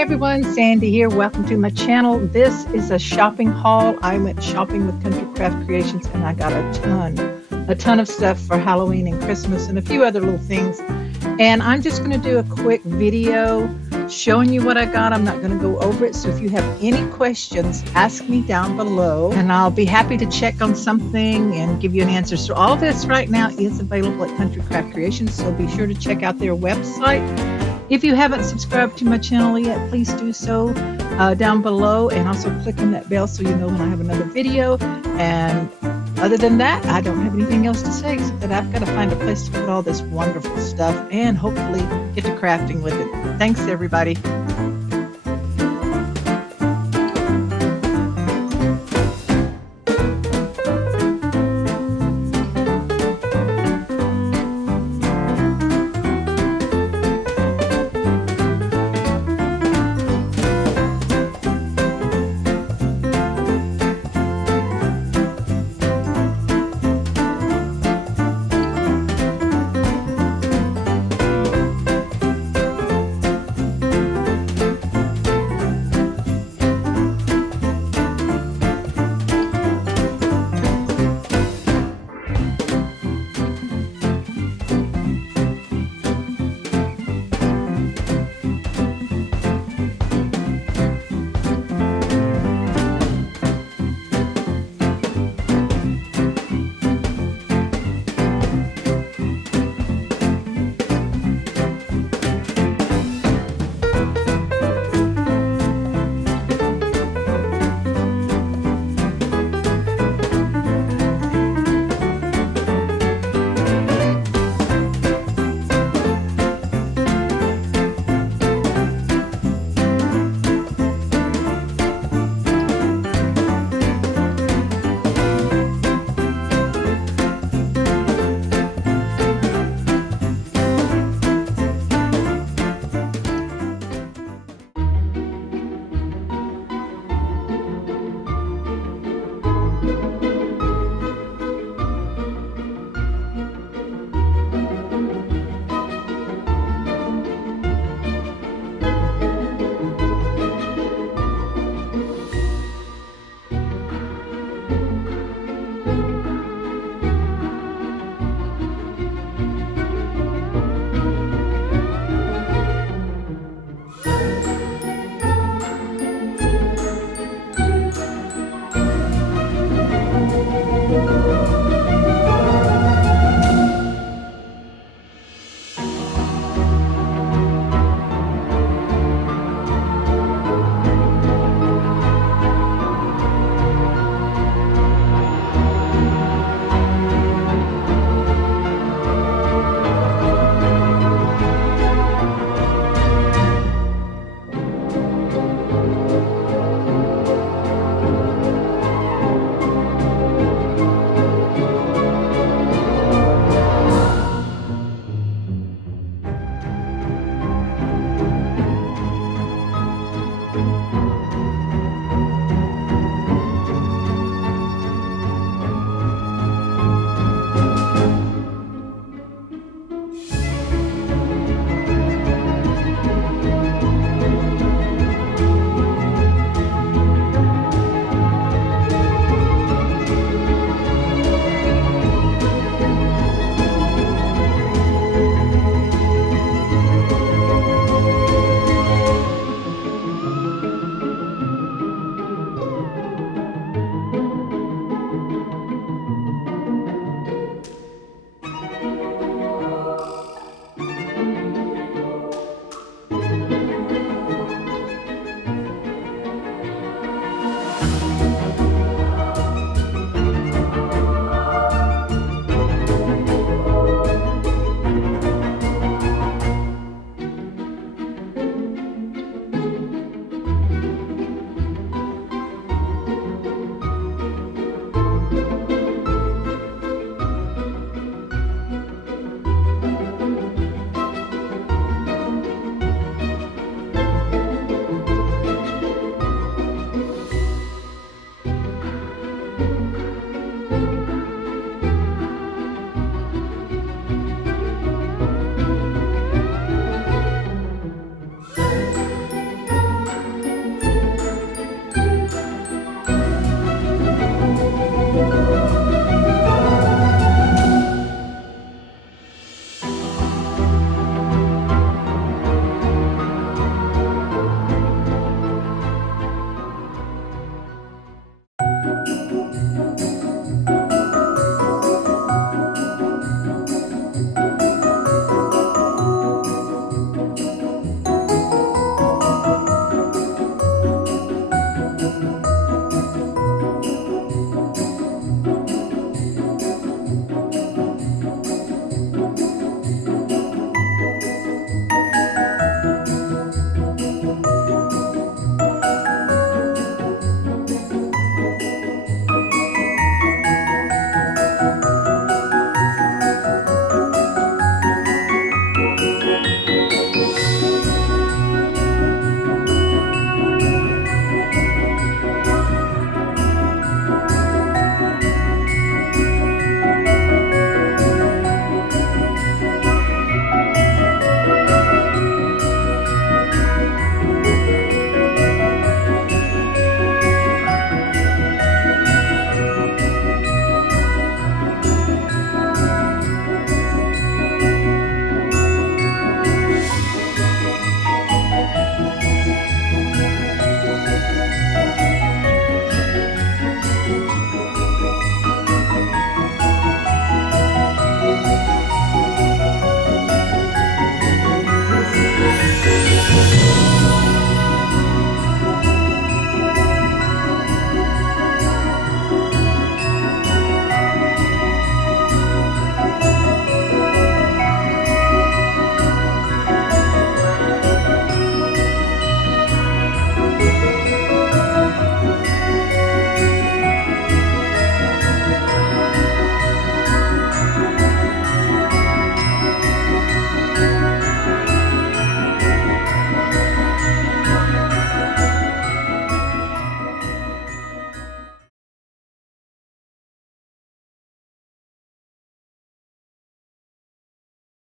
everyone, Sandy here. Welcome to my channel. This is a shopping haul. I went shopping with Country Craft Creations and I got a ton of stuff for Halloween and Christmas and a few other little things. And I'm just going to do a quick video showing you what I got. I'm not going to go over it. So if you have any questions, ask me down below and I'll be happy to check on something and give you an answer. So all this right now is available at Country Craft Creations. So be sure to check out their website. If you haven't subscribed to my channel yet, please do so down below, and also click on that bell so you know when I have another video. And other than that, I don't have anything else to say except that I've got to find a place to put all this wonderful stuff and hopefully get to crafting with it. Thanks, everybody.